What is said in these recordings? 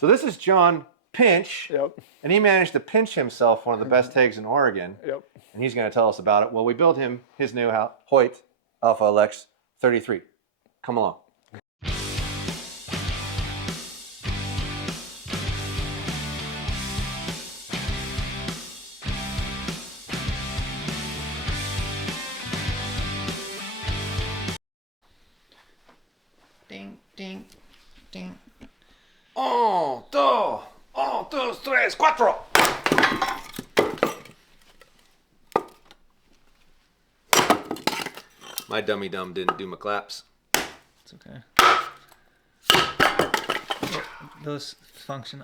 So this is Jon Pynch, Yep. and he managed to pinch himself one of the best tags in Oregon. Yep. And he's going to tell us about it. Well, we built him his new Hoyt Alpha LX 33. Come along. Ding, ding, ding. Un, dos, tres, cuatro. My dummy dumb didn't do my claps. It's okay. Those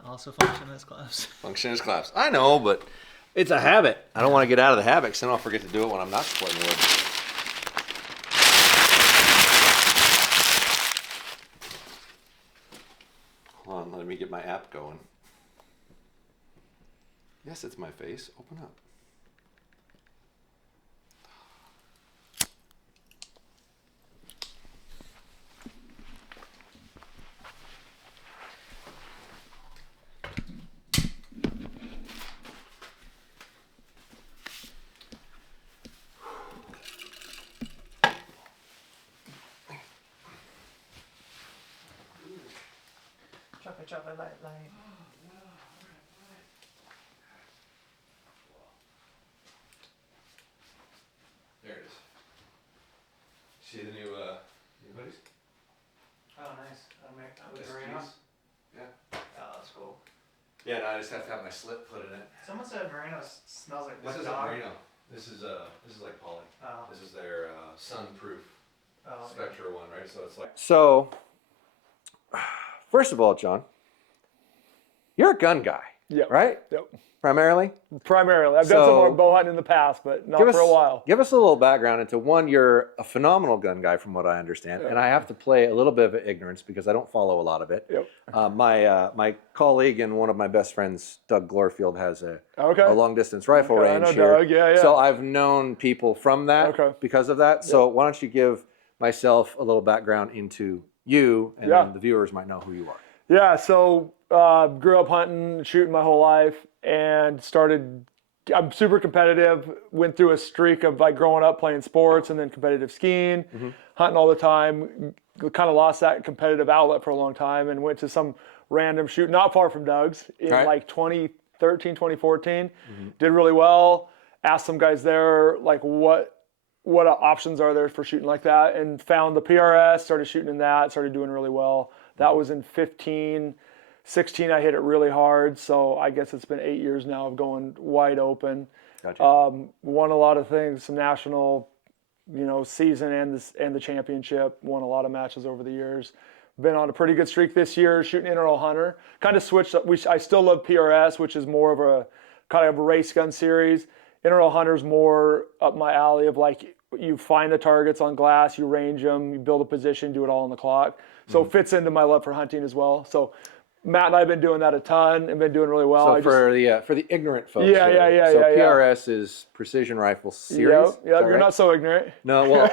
also function as claps. Function as claps. I know, but it's a habit. I don't want to get out of the habit because then I'll forget to do it when I'm not splitting wood. Hold on, let me get my app going. Yes, it's my face. Open up. Chop it, light. There it is. See the new hoodies? Oh, nice. SGs? Yeah. Oh, that's cool. Yeah, no, I just have to have my slip put in it. Someone said merino smells like This wet isn't dog. merino. This is like poly. Oh. This is their sun-proof Oh, Spectra one, right? So it's like. So, first of all, Jon, you're a gun guy, Yep. right? Yep. Primarily. Primarily, I've done some more bow hunting in the past, but not for a while. Give us a little background into one. You're a phenomenal gun guy, from what I understand, and I have to play a little bit of ignorance because I don't follow a lot of it. Yep. My colleague and one of my best friends, Doug Glorfield, has a Okay. long distance rifle Okay, I range know here. Doug, yeah. So I've known people from that Okay. because of that. So why don't you give myself a little background into you, and then the viewers might know who you are. Yeah, so grew up hunting, shooting my whole life, and I'm super competitive, went through a streak of like growing up playing sports and then competitive skiing, hunting all the time, kind of lost that competitive outlet for a long time and went to some random shoot not far from Doug's in like 2013, 2014, did really well, asked some guys there like what options are there for shooting like that, and found the PRS, started shooting in that, started doing really well. That was in 15, 16, I hit it really hard. So I guess it's been 8 years now of going wide open. Gotcha. Won a lot of things, some national, season and the championship. Won a lot of matches over the years. Been on a pretty good streak this year, shooting Integral Hunter. Kind of switched up. I still love PRS, which is more of a kind of a race gun series. Integral Hunter's more up my alley of like, you find the targets on glass, you range them, you build a position, do it all on the clock. So it fits into my love for hunting as well. So Matt and I have been doing that a ton and been doing really well. So for the ignorant folks, Yeah. So PRS is Precision Rifle Series. Yeah, you're not so ignorant. No, well,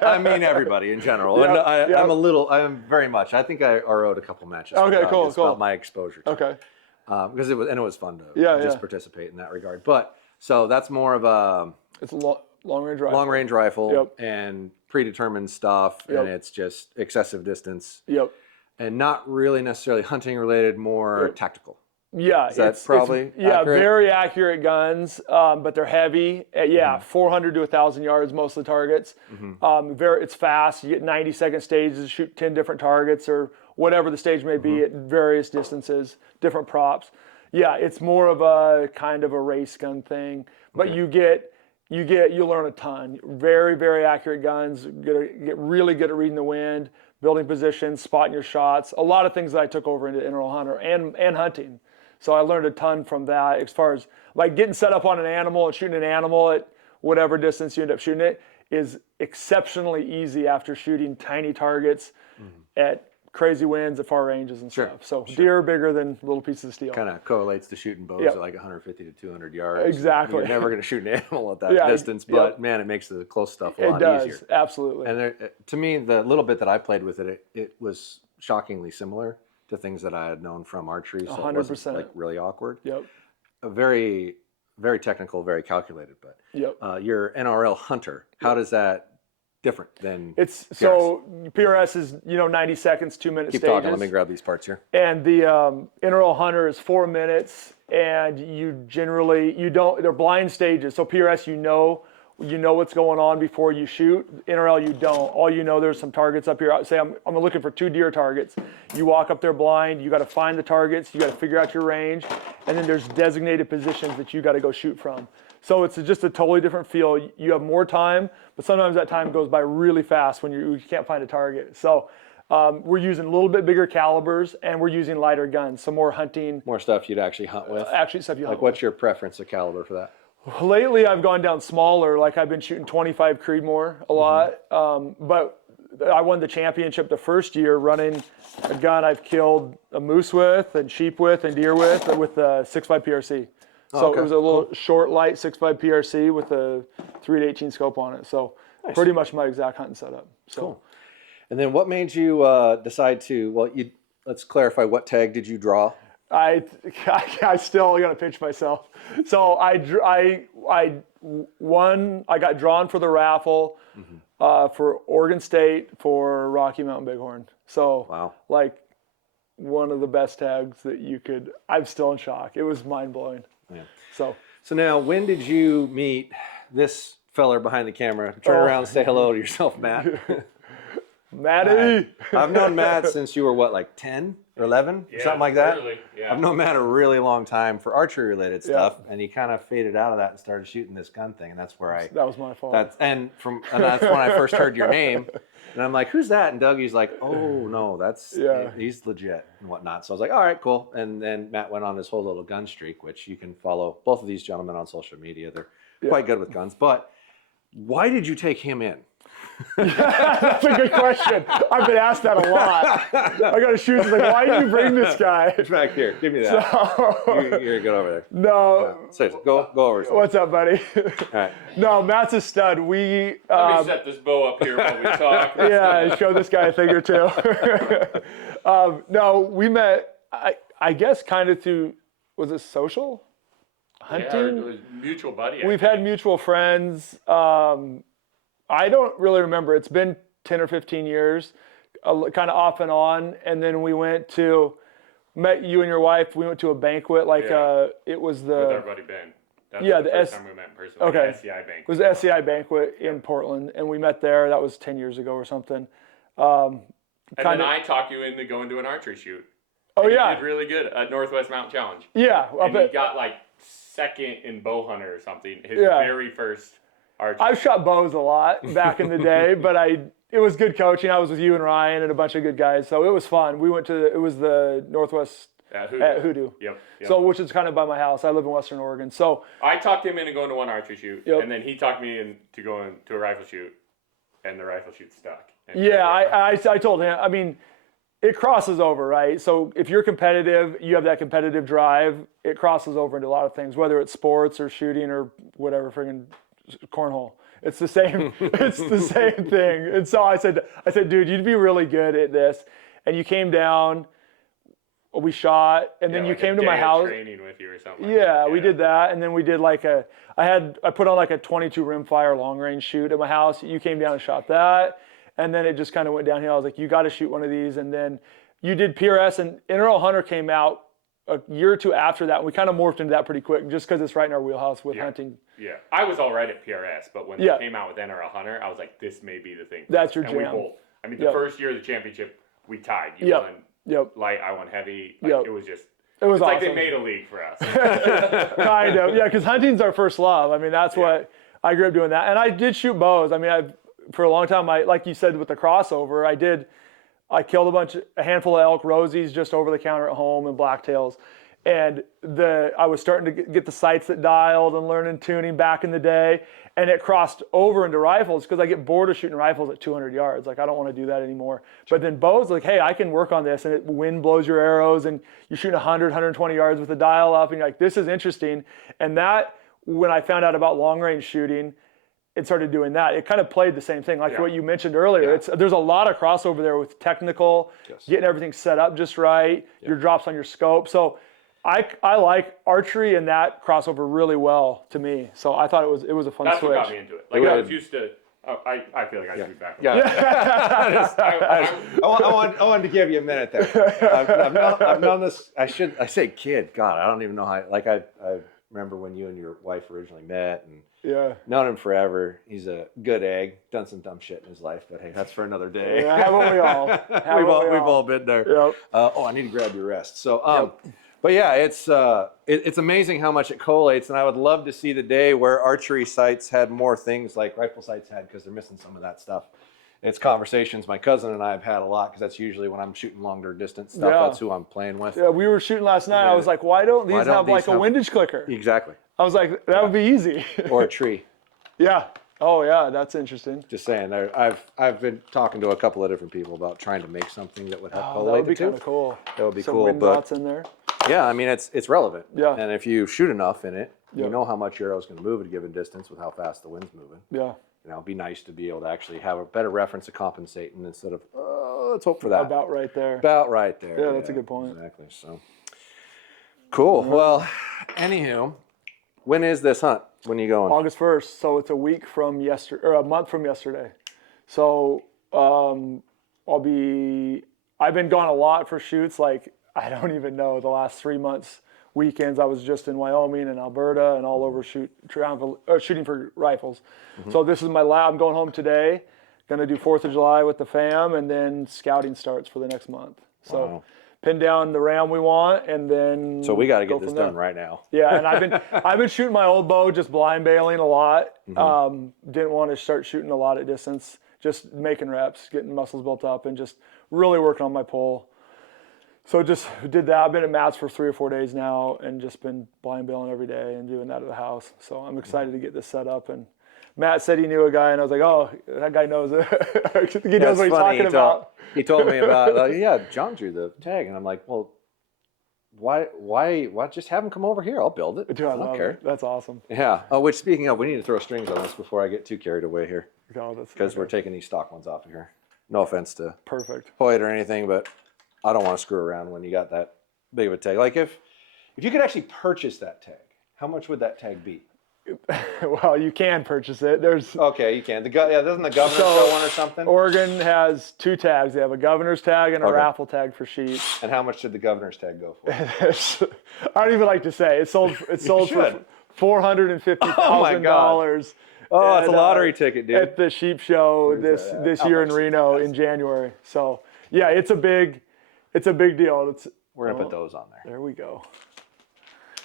I mean everybody in general. And I'm very much. I think I RO'd a couple matches. Okay, cool. About my exposure to it. Because it was fun to participate in that regard. But so that's more of a. It's a long range rifle. Long range rifle and predetermined stuff, and it's just excessive distance. Yep. And not really necessarily hunting related, more tactical. Yeah, that's probably accurate? Very accurate guns, but they're heavy. 400 to 1,000 yards most of the targets. It's fast. You get 90-second stages to shoot 10 different targets or whatever the stage may be at various distances, different props. Yeah, it's more of a kind of a race gun thing, but you learn a ton. Very, very accurate guns. Get really good at reading the wind, building positions, spotting your shots. A lot of things that I took over into Integral Hunter and hunting. So I learned a ton from that as far as like getting set up on an animal and shooting an animal at whatever distance you end up shooting it is exceptionally easy after shooting tiny targets at crazy winds at far ranges and stuff. So deer are bigger than little pieces of steel. Kind of correlates to shooting bows at like 150 to 200 yards. Exactly. You're never going to shoot an animal at that distance, but man, it makes the close stuff a lot easier. Absolutely. And to me, the little bit that I played with it was shockingly similar. to things that I had known from archery, so it 100%. wasn't like really awkward. Yep. A very, very technical, very calculated. But Yep. Your NRL hunter, how does that different than It's PRS? so PRS is 90 seconds, 2-minute Keep stages. talking. Let me grab these parts here. And the NRL hunter is 4 minutes, and they're blind stages. So PRS, you know what's going on before you shoot. NRL, you don't. All you know, there's some targets up here. Say I'm looking for 2 deer targets. You walk up there blind. You got to find the targets. You got to figure out your range, and then there's designated positions that you got to go shoot from. So it's just a totally different feel. You have more time, but sometimes that time goes by really fast when you can't find a target. So we're using a little bit bigger calibers, and we're using lighter guns. So more hunting. More stuff you'd actually hunt with. Actually, stuff you hunt Like, what's your preference of caliber for that? Lately, I've gone down smaller. Like I've been shooting 25 Creedmoor a lot, but I won the championship the first year running a gun I've killed a moose with, and sheep with, and deer with a 6.5 PRC. So okay. it was a little short, light 6.5 PRC with a 3-18 scope on it. So pretty much my exact hunting setup. So. Cool. And then what made you decide to? Well, let's clarify. What tag did you draw? I still got to pinch myself. So I got drawn for the raffle for Oregon State for Rocky Mountain Bighorn. So Wow. like one of the best tags that you could. I'm still in shock. It was mind blowing. Yeah. So now, when did you meet this feller behind the camera? Turn around and say hello to yourself, Matt. Matty. I've known Matt since you were what, like 10 or 11, something like that. Early, yeah. I've known Matt a really long time for archery related stuff, and he kind of faded out of that and started shooting this gun thing, and that's where That was my fault. that's when I first heard your name, and I'm like, who's that? And Dougie's like, oh no, he's legit and whatnot. So I was like, all right, cool. And then Matt went on this whole little gun streak, which you can follow both of these gentlemen on social media. They're quite good with guns. But why did you take him in? That's a good question. I've been asked that a lot. I got to shoot. Like, why did you bring this guy? It's back here. Give me that. You're good over there. No. Seriously, go over. What's up, buddy? All right. No, Matt's a stud. Let me set this bow up here while we talk. Yeah, show this guy a thing or two. No, we met, I guess, kind of through, was it social? Hunting? Yeah, it was mutual buddy. We've had mutual friends. I don't really remember. It's been 10 or 15 years, kind of off and on. And then we met you and your wife. We went to a banquet. It was with our buddy Ben. That's the first time we met in person. Okay. The SCI banquet. It was the SCI banquet in Portland, and we met there. That was 10 years ago or something. And then I talked you into going to an archery shoot. Oh, and yeah. You did really good at Northwest Mountain Challenge. Yeah. And he got like second in bow hunter or something. His very first archery. I've shot bows a lot back in the day, but it was good coaching. I was with you and Ryan and a bunch of good guys, so it was fun. We went to it was the Northwest at Hoodoo. Yep. So which is kind of by my house. I live in Western Oregon. So I talked him into going to one archery shoot, Yep. and then he talked me into going to a rifle shoot, and the rifle shoot stuck. And I told him. I mean, it crosses over, right? So if you're competitive, you have that competitive drive. It crosses over into a lot of things, whether it's sports or shooting or whatever, friggin' cornhole. It's the same. It's the same thing. And so I said, dude, you'd be really good at this. And you came down. We shot, and then you like came a to my day of house. Training with you or something. Yeah, we did that, and then we did I put on like a 22 rimfire long range shoot at my house. You came down and shot that, and then it just kind of went downhill. I was like, you got to shoot one of these, and then you did PRS, and NRL Hunter came out a year or two after that, and we kind of morphed into that pretty quick, just because it's right in our wheelhouse with hunting. Yeah, I was all right at PRS, but when they came out with NRL Hunter, I was like, this may be the thing. That's your and jam. We both. I mean, the first year of the championship, we tied. You won light, I won heavy. It was just. It was awesome. awesome. Like they made a league for us. Kind of, yeah, because hunting's our first love. I mean, that's what I grew up doing that, and I did shoot bows. I mean, for a long time, like you said with the crossover, I killed a handful of elk rosies just over the counter at home and blacktails, and I was starting to get the sights that dialed and learning tuning back in the day, and it crossed over into rifles because I get bored of shooting rifles at 200 yards. Like, I don't want to do that anymore. But then bows, like, hey, I can work on this, and wind blows your arrows, and you're shooting 100, 120 yards with the dial up, and you're like, this is interesting. And that, when I found out about long range shooting, and started doing that. It kind of played the same thing, like what you mentioned earlier. There's a lot of crossover there with technical, getting everything set up just right, your drops on your scope. So I like archery and that crossover really well to me. So I thought it was a fun switch. That's what got me into it. Like I was used to. I feel like I should be back. I wanted to give you a minute there. I've known this. I say kid. God, I don't even know how. Like I remember when you and your wife originally met, and known him forever. He's a good egg. Done some dumb shit in his life, but hey, that's for another day. Yeah, haven't we all? We've all been there. Yep. I need to grab your rest. So, but yeah, it's amazing how much it collates, and I would love to see the day where archery sites had more things like rifle sites had, because they're missing some of that stuff. It's conversations my cousin and I have had a lot, because that's usually when I'm shooting longer distance stuff. That's who I'm playing with. Yeah, we were shooting last night. I was like, why don't these have like a windage clicker? Exactly. I was like, that would be easy. Or a tree. Yeah. Oh yeah, that's interesting. Just saying. I've been talking to a couple of different people about trying to make something that would help collate. That would be the two. kind of cool. That would be Some cool. wind dots in there. Yeah, I mean it's relevant. Yeah. And if you shoot enough in it, you know how much your arrow's going to move at a given distance with how fast the wind's moving. Yeah. You know, it'd be nice to be able to actually have a better reference of compensating instead of let's hope for that. About right there. About right there. Yeah, that's a good point. Exactly. So cool. Well, anywho, when is this hunt? When are you going? August 1st. So it's a week from yesterday, or a month from yesterday. So I've been gone a lot for shoots. Like I don't even know, the last 3 months weekends I was just in Wyoming and Alberta and all over shooting for rifles. So this is my lab. I'm going home today. Going to do 4th of July with the fam, and then scouting starts for the next month. So pin down the ram we want, and then so we got to get this done right now. Yeah, and I've been shooting my old bow, just blind bailing a lot. Didn't want to start shooting a lot at distance, just making reps, getting muscles built up, and just really working on my pull. So just did that. I've been at Matt's for 3 or 4 days now, and just been blind bailing every day and doing that at the house. So I'm excited to get this set up. And Matt said he knew a guy, and I was like, oh, that guy knows it. He knows what he's talking about. He told me about, John drew the tag, and I'm like, well, why just have him come over here? I'll build it. Dude, I don't care. It. That's awesome. Yeah. Oh, which, speaking of, we need to throw strings on this before I get too carried away here, Because we're taking these stock ones off of here. No offense to perfect Hoyt or anything, but I don't want to screw around when you got that big of a tag. Like if you could actually purchase that tag, how much would that tag be? Well, you can purchase it. Okay, you can. Doesn't the governor show one or something? Oregon has 2 tags. They have a governor's tag and a raffle tag for sheep. And how much did the governor's tag go for? I don't even like to say. It sold for $450,000. Oh, it's a lottery ticket, dude. At the sheep show this year in Reno in January. So yeah, it's a big deal. We're gonna put those on there. There we go.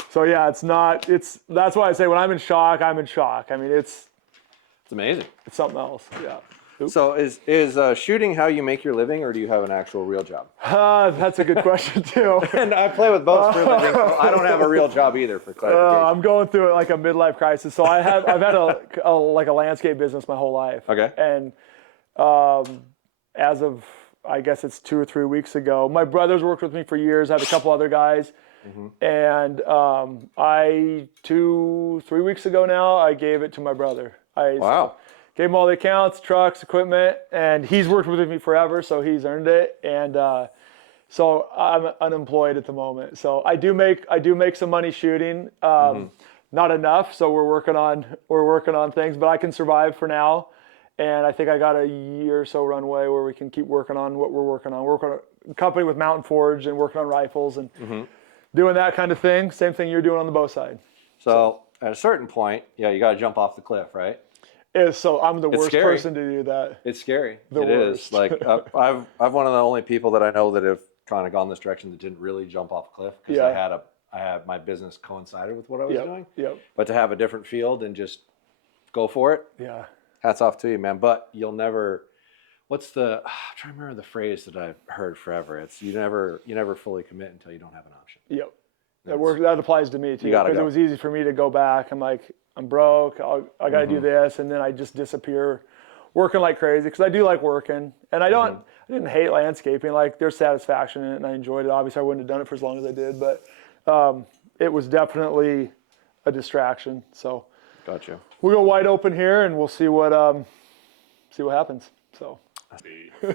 So yeah, that's why I say when I'm in shock, I'm in shock. I mean, it's amazing. It's something else. Yeah. Oops. So is shooting how you make your living, or do you have an actual real job? That's a good question too. And I play with both for a living, so I don't have a real job either, for clarification. I'm going through it like a midlife crisis. So I've had a landscape business my whole life. Okay. And as of, I guess it's 2 or 3 weeks ago, my brother's worked with me for years. I have a couple other guys. And 2-3 weeks ago now, I gave it to my brother. Wow. Gave him all the accounts, trucks, equipment, and he's worked with me forever, so he's earned it. And so I'm unemployed at the moment. So I do make some money shooting. Not enough, so we're working on things, but I can survive for now. And I think I got a year or so runway where we can keep working on what we're working on. We're working on a company with Mountain Forge and working on rifles and doing that kind of thing. Same thing you're doing on the bow side. So at a certain point, you got to jump off the cliff, right? So I'm the worst person to do that. It's scary. It is. Like I've one of the only people that I know that have kind of gone this direction that didn't really jump off a cliff, because I had my business coincided with what I was doing. Yep. But to have a different field and just go for it. Yeah. Hats off to you, man. But you'll never. I'm trying to remember the phrase that I've heard forever. It's you never fully commit until you don't have an option. Yep. That applies to me too. Because it was easy for me to go back. I'm like, I'm broke. I got to do this, and then I just disappear, working like crazy, because I do like working, and I didn't hate landscaping. Like there's satisfaction in it, and I enjoyed it. Obviously, I wouldn't have done it for as long as I did, but it was definitely a distraction. So. Gotcha. we'll go wide open here, and we'll see what happens. So.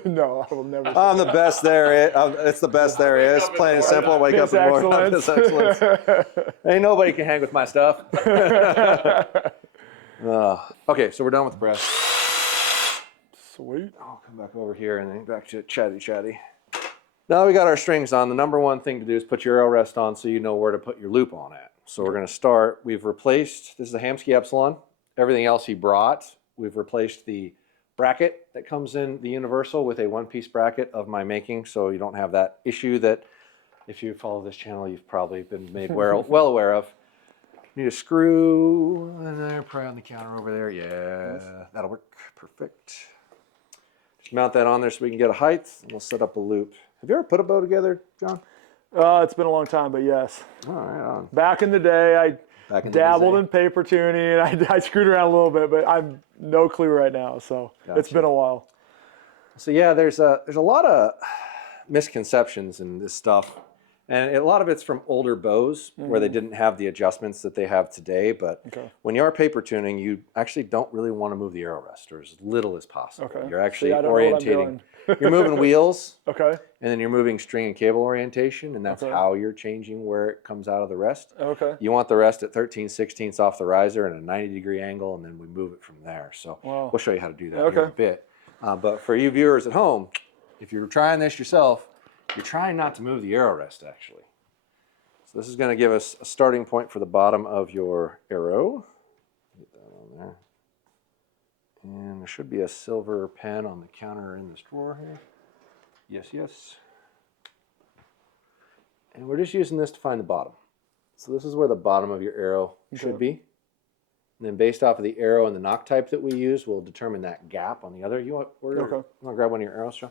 No, I will never. I'm the best there is. It's the best there is. Plain and simple. Wake up in the morning. Piss excellence. Ain't nobody can hang with my stuff. Okay, so we're done with the breast. Sweet. I'll come back over here and then back to chatty. Now we got our strings on. The number one thing to do is put your arrow rest on so you know where to put your loop on at. So we're going to start. We've replaced, this is a Hamsky Epsilon. Everything else he brought. We've replaced the bracket that comes in the universal with a one-piece bracket of my making, so you don't have that issue that if you follow this channel you've probably been made well aware of. You need a screw in there, probably on the counter over there. Yeah, that'll work. Perfect. Just mount that on there so we can get a height, and we'll set up a loop. Have you ever put a bow together, John? It's been a long time, but yes. All right. Back in the day, I dabbled in paper tuning. I screwed around a little bit, but I'm no clue right now. So Gotcha. It's been a while. So yeah, there's a lot of misconceptions in this stuff, and a lot of it's from older bows where they didn't have the adjustments that they have today. But when you are paper tuning, you actually don't really want to move the arrow rest, or as little as possible. Okay. You're actually orientating. You're moving wheels. Okay. And then you're moving string and cable orientation, and that's how you're changing where it comes out of the rest. Okay. You want the rest at 13/16 off the riser and a 90-degree angle, and then we move it from there. So we'll show you how to do that here in a bit. But for you viewers at home, if you're trying this yourself, you're trying not to move the arrow rest, actually. So this is going to give us a starting point for the bottom of your arrow. Get that on there. And there should be a silver pen on the counter in this drawer here. Yes. And we're just using this to find the bottom. So this is where the bottom of your arrow should be. And then based off of the arrow and the knock type that we use, we'll determine that gap on the other. You want to grab one of your arrows, John?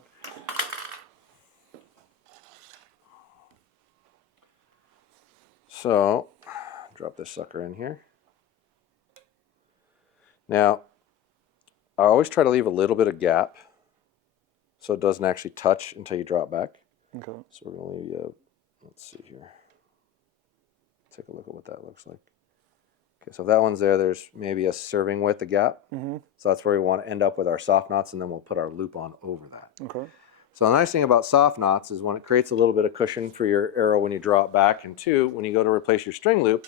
So, drop this sucker in here. Now, I always try to leave a little bit of gap so it doesn't actually touch until you drop back. Okay. So we're going to leave you, let's see here. Take a look at what that looks like. Okay, so if that one's there, there's maybe a serving width of gap. So that's where we want to end up with our soft knots, and then we'll put our loop on over that. Okay. So the nice thing about soft knots is when it creates a little bit of cushion for your arrow when you draw it back, and two, when you go to replace your string loop,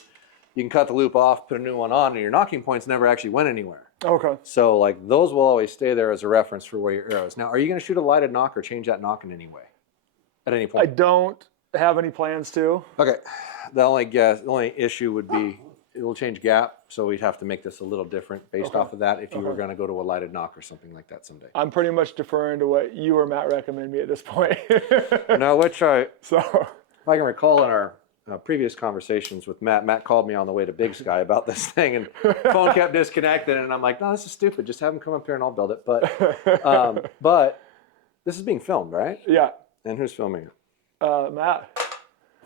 you can cut the loop off, put a new one on, and your knocking points never actually went anywhere. Okay. So like those will always stay there as a reference for where your arrow is. Now, are you going to shoot a lighted knock or change that knock in any way? At any point? I don't have any plans to. Okay. The only issue would be it will change gap, so we'd have to make this a little different based off of that if you were going to go to a lighted knock or something like that someday. I'm pretty much deferring to what you or Matt recommend me at this point. Now, which if So I can recall in our previous conversations with Matt called me on the way to Big Sky about this thing, and phone kept disconnecting, and I'm like, no, this is stupid. Just have him come up here and I'll build it. But this is being filmed, right? Yeah. And who's filming it? Matt.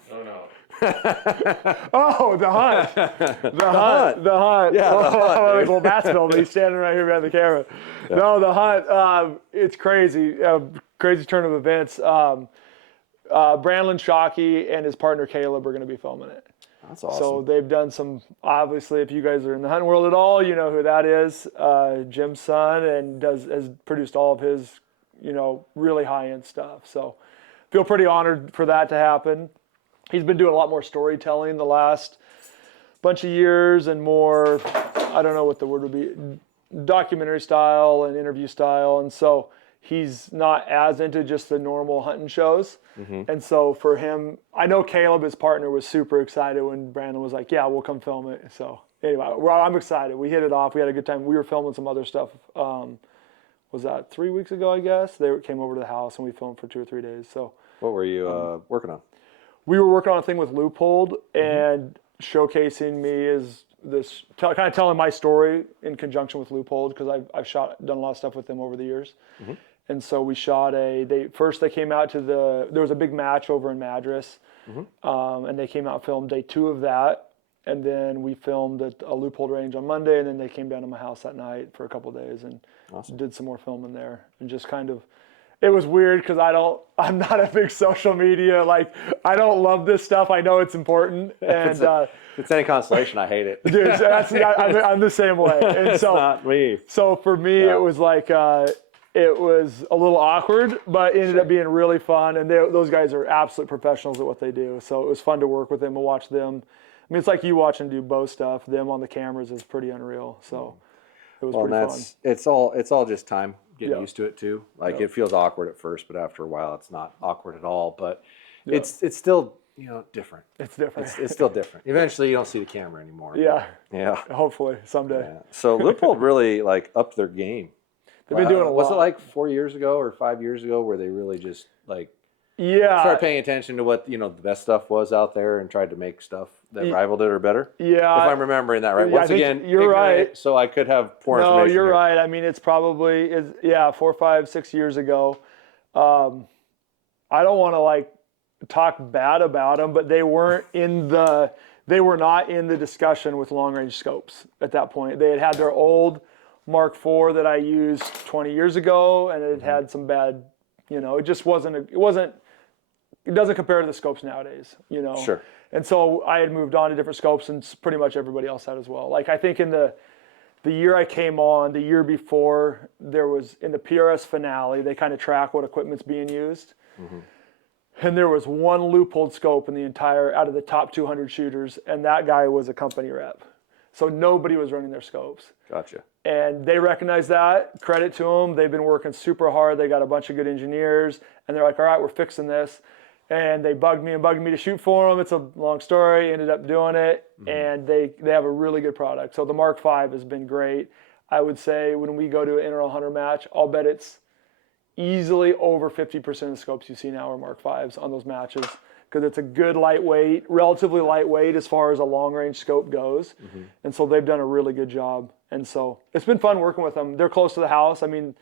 Oh no. Oh, the hunt. The hunt. Yeah, the hunt, well, Matt's filming. He's standing right here behind the camera. Yeah. No, the hunt. It's crazy. Crazy turn of events. Brandon Shockey and his partner Caleb are going to be filming it. That's awesome. So they've done some, obviously, if you guys are in the hunting world at all, you know who that is. Jim's son, and has produced all of his, really high-end stuff. So feel pretty honored for that to happen. He's been doing a lot more storytelling the last bunch of years, and more, I don't know what the word would be, documentary style and interview style. And so he's not as into just the normal hunting shows. And so for him, I know Caleb, his partner, was super excited when Brandon was like, yeah, we'll come film it. So anyway, I'm excited. We hit it off. We had a good time. We were filming some other stuff. Was that 3 weeks ago, I guess? They came over to the house and we filmed for 2 or 3 days. So what were you working on? We were working on a thing with Loophole and showcasing me as this, kind of telling my story in conjunction with Loophole, because I've done a lot of stuff with them over the years. And so we shot they came out to there was a big match over in Madras, and they came out and filmed day 2 of that. And then we filmed at a Loophole range on Monday, and then they came down to my house that night for a couple of days and did some more filming there. And just kind of, it was weird because I'm not a big social media, like, I don't love this stuff. I know it's important. And if it's any consolation, I hate it. dude, I'm the same way. And It's not me. So for me, it was like, it was a little awkward, but it ended up being really fun. And those guys are absolute professionals at what they do. So it was fun to work with them and watch them. I mean, it's like you watching do bow stuff. Them on the cameras is pretty unreal. So it was pretty fun. It's all just time getting used to it too. Like it feels awkward at first, but after a while, it's not awkward at all. But it's still different. It's different. It's still different. Eventually, you don't see the camera anymore. Yeah. Yeah. Hopefully someday. Yeah. So Leopold really like upped their game. They've been doing a lot. Was it like 4 years ago or 5 years ago where they really just like started paying attention to what the best stuff was out there and tried to make stuff that rivaled it or better? Yeah. If I'm remembering that right. Once again, you're right. So I could have poor information. No, you're here. right. I mean, it's probably 4, 5, 6 years ago. I don't want to like talk bad about them, but they were not in the discussion with long range scopes at that point. They had their old Mark IV that I used 20 years ago, and it had some bad, it just it doesn't compare to the scopes nowadays, Sure. And so I had moved on to different scopes, and pretty much everybody else had as well. Like I think in the year I came on, the year before, there was in the PRS finale, they kind of track what equipment's being used. Mm-hmm. And there was one Leupold scope in the entire, out of the top 200 shooters, and that guy was a company rep. So nobody was running their scopes. Gotcha. And they recognize that. Credit to them. They've been working super hard. They got a bunch of good engineers, and they're like, all right, we're fixing this. And they bugged me to shoot for them. It's a long story. Ended up doing it, and they have a really good product. So the Mark V has been great. I would say when we go to an inter 100 match, I'll bet it's easily over 50% of the scopes you see now are Mark Vs on those matches, because it's a good lightweight, relatively lightweight as far as a long range scope goes. Mm-hmm. And so they've done a really good job. And so it's been fun working with them. They're close to the house. I mean,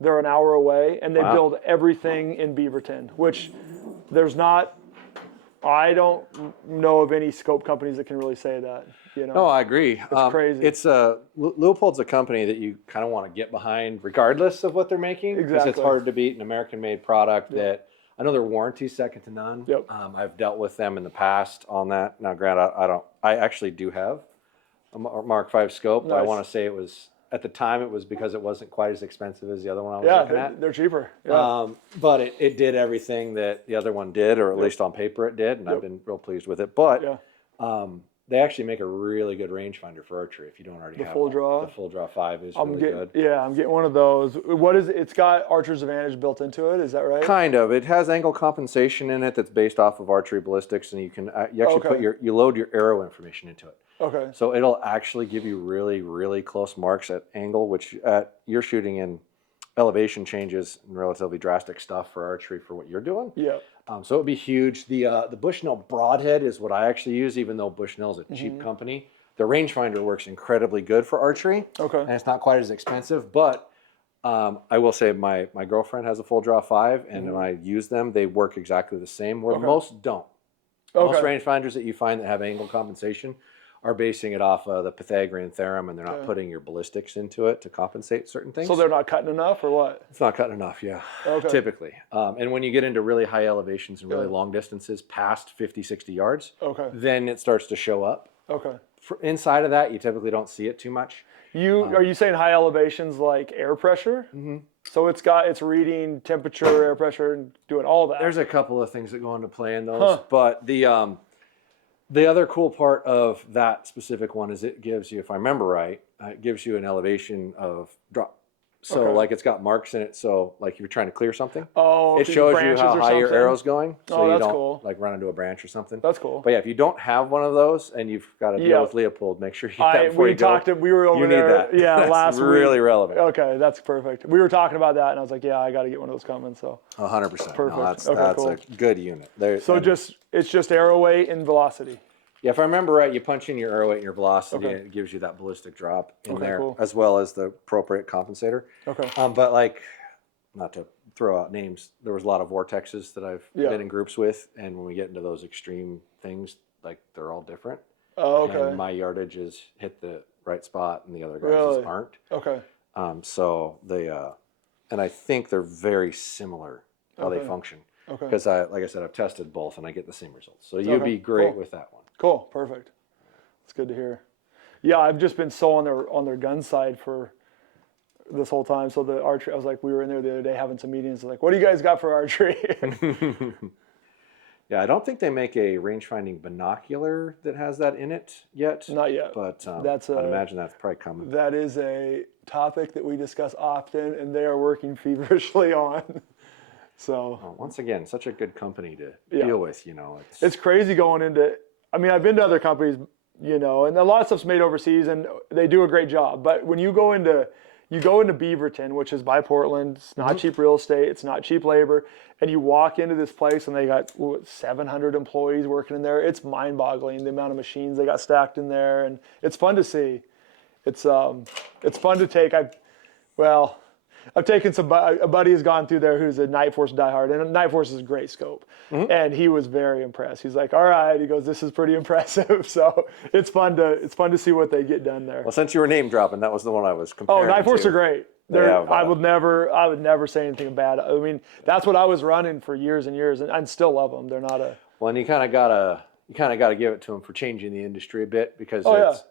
they're an hour away, and they build everything in Beaverton, which I don't know of any scope companies that can really say that. No, I agree. It's crazy. It's Leupold's a company that you kind of want to get behind regardless of what they're making. Exactly. Because it's hard to beat an American-made product that I know their warranty's second to none. Yep. I've dealt with them in the past on that. Now, granted, I actually do have a Mark V scope. Nice. But I want to say it was, at the time, it was because it wasn't quite as expensive as the other one I was looking at. They're cheaper. Yeah. But it did everything that the other one did, or at least on paper it did, and I've been real pleased with it. But they actually make a really good rangefinder for archery if you don't already have full one. draw? The full draw 5 is really good. Yeah, I'm getting one of those. What is it? It's got Archer's Advantage built into it, is that right? Kind of. It has angle compensation in it that's based off of archery ballistics, and you can actually you load your arrow information into it. Okay. So it'll actually give you really, really close marks at angle, which you're shooting in elevation changes and relatively drastic stuff for archery for what you're doing. Yeah. So it would be huge. The Bushnell broadhead is what I actually use, even though Bushnell is a cheap company. The rangefinder works incredibly good for archery. Okay. And it's not quite as expensive, but I will say my girlfriend has a full draw 5, and when I use them, they work exactly the same, where most don't. Most rangefinders that you find that have angle compensation are basing it off of the Pythagorean theorem, and they're not putting your ballistics into it to compensate certain things. So they're not cutting enough, or what? It's not cutting enough, typically. And when you get into really high elevations and really long distances, past 50, 60 yards, then it starts to show up. Okay. Inside of that, you typically don't see it too much. Are you saying high elevations like air pressure? Mm-hmm. So it's reading temperature, air pressure, and doing all that. There's a couple of things that go into play in those, but the other cool part of that specific one is it gives you, if I remember right, it gives you an elevation of drop. So like it's got marks in it. So like if you're trying to clear something, it shows you how high your arrow's going. So you don't like run into a branch or something. That's cool. But yeah, if you don't have one of those and you've got to deal with Leopold, make sure you get that before you go. We were over there. Need that. Yeah, that's last week. Really relevant. Okay, that's perfect. We were talking about that, and I was like, yeah, I got to get one of those coming. So 100%. Perfect. No, that's cool. a good unit. It's just arrow weight and velocity. Yeah, if I remember right, you punch in your arrow weight and your velocity, and it gives you that ballistic drop in there, as well as the appropriate compensator. Okay. But like, not to throw out names, there was a lot of vortexes that I've been in groups with, and when we get into those extreme things, like they're all different. Oh, okay. And my yardages hit the right spot, and the other guys aren't. Okay. So and I think they're very similar how they function. Okay. Because like I said, I've tested both and I get the same results. So you'd be great with that one. Cool. Perfect. It's good to hear. Yeah, I've just been so on their gun side for this whole time. So the archery, I was like, we were in there the other day having some meetings. Like, what do you guys got for archery? Yeah, I don't think they make a range-finding binocular that has that in it yet. Not yet. But I'd imagine that's probably coming. That is a topic that we discuss often, and they are working feverishly on. So once again, such a good company to deal with. It's crazy going into. I mean, I've been to other companies, and a lot of stuff's made overseas, and they do a great job. But when you go into Beaverton, which is by Portland, it's not cheap real estate, it's not cheap labor, and you walk into this place and they got 700 employees working in there. It's mind-boggling the amount of machines they got stacked in there, and it's fun to see. It's fun to take. I've taken a buddy has gone through there who's a Night Force diehard, and Night Force is a great scope, and he was very impressed. He's like, all right, he goes, this is pretty impressive. So it's fun to see what they get done there. Well, since you were name dropping, that was the one I was comparing. Oh, Night Force to. are great. I would never say anything bad. I mean, that's what I was running for years and years, and I still love them. They're not a. Well, and you kind of gotta give it to them for changing the industry a bit because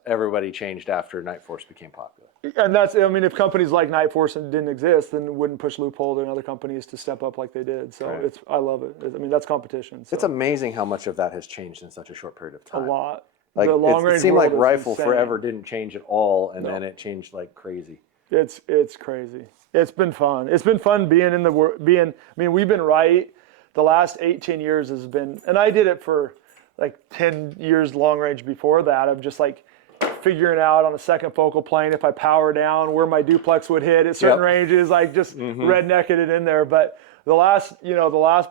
everybody changed after Night Force became popular. And if companies like Night Force didn't exist, then it wouldn't push Loophole and other companies to step up like they did. So I love it. I mean, that's competition. So. It's amazing how much of that has changed in such a short period of time. A lot. Like it seemed like rifle insane. forever didn't change at all, and then it changed like crazy. It's crazy. It's been fun. It's been fun being in the we've been right. The last 8-10 years has been, and I did it for like 10 years long range before that of just like figuring out on a second focal plane if I power down where my duplex would hit at certain ranges, like just rednecking it in there. But the last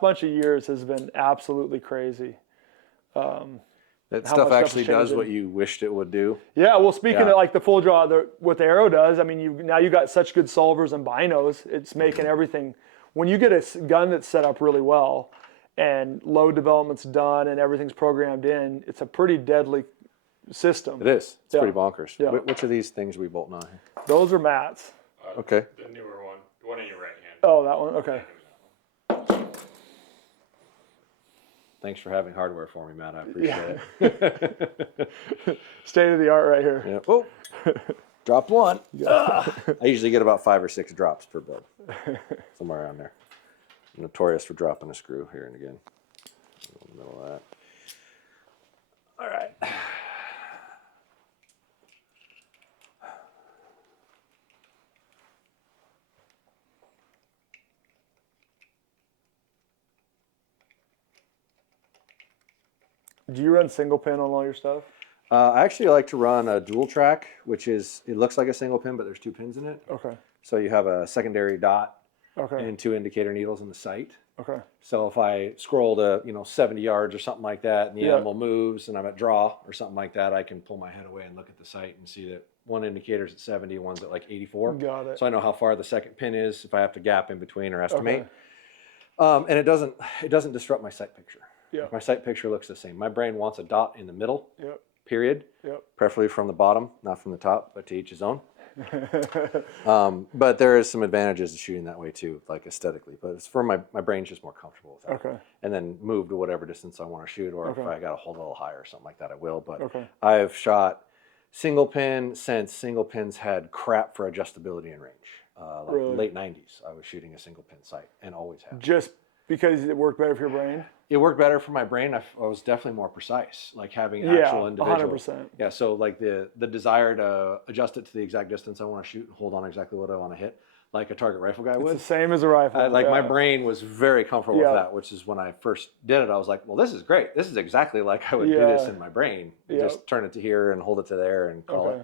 bunch of years has been absolutely crazy. That stuff actually does what you wished it would do. Yeah, well, speaking of like the full draw, what the arrow does, I mean, you got such good solvers and binos, it's making everything. When you get a gun that's set up really well and load development's done and everything's programmed in, it's a pretty deadly system. It is. It's pretty bonkers. Yeah. Which of these things are we bolting on here? Those are Matt's. Okay. The newer one. The one in your right hand. Oh, that one? Okay. Thanks for having hardware for me, Matt. I appreciate it. State of the art right here. Yeah. Oh, dropped one. I usually get about 5 or 6 drops per build. Somewhere around there. I'm notorious for dropping a screw here and again. In the middle of that. All right. Do you run single pin on all your stuff? I actually like to run a dual track, which is, it looks like a single pin, but there's 2 pins in it. Okay. So you have a secondary dot Okay. and 2 indicator needles in the sight. Okay. So if I scroll to 70 yards or something like that, and the animal moves, and I'm at draw or something like that, I can pull my head away and look at the sight and see that one indicator's at 70, one's at like 84. Got it. So I know how far the second pin is if I have to gap in between or estimate. And it doesn't disrupt my sight picture. Yeah. My sight picture looks the same. My brain wants a dot in the middle. Yep. Period. Yep. Preferably from the bottom, not from the top, but to each his own. But there is some advantages to shooting that way too, like aesthetically. But it's for my brain's just more comfortable with that. Okay. And then move to whatever distance I want to shoot, or if I got to hold a little higher or something like that, I will. But I've shot single pin since single pins had crap for adjustability and range. Late 90s, I was shooting a single pin sight and always have. Just because it worked better for your brain? It worked better for my brain. I was definitely more precise, like having actual individual. 100%. Yeah, so like the desire to adjust it to the exact distance I want to shoot and hold on exactly what I want to hit, like a target rifle guy would. It's the same as a rifle. My brain was very comfortable with that, which is when I first did it, I was like, well, this is great. This is exactly like I would do this in my brain. Just turn it to here and hold it to there and call it.